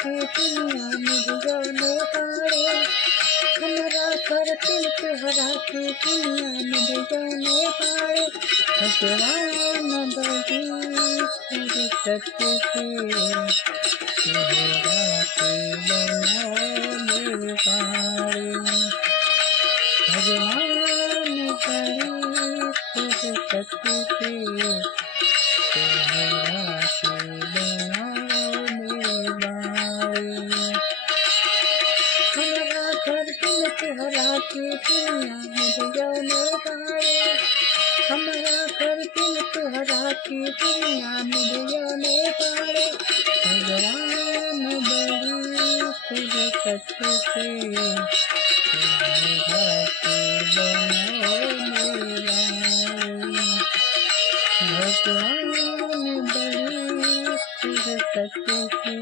के दुनिया में जाने पाड़े। हमरा करतिल तोहरा के दुनिया में जाने पाड़े। भगवान बड़ी फुर्सत से तोहरा के बनौले पाड़े। भगवान बड़ी फुर्सत से तोहरा के बनौले बाड़े। हमरा करतिल तोहरा के दुनिया में जाने पाड़े। हमरा करतिल तोहरा के दुनिया में जाने पाड़े। भगवान बड़ी फुर्सत से तोहरा के बनौले बाड़े। भगवान बड़ी फुर्सत से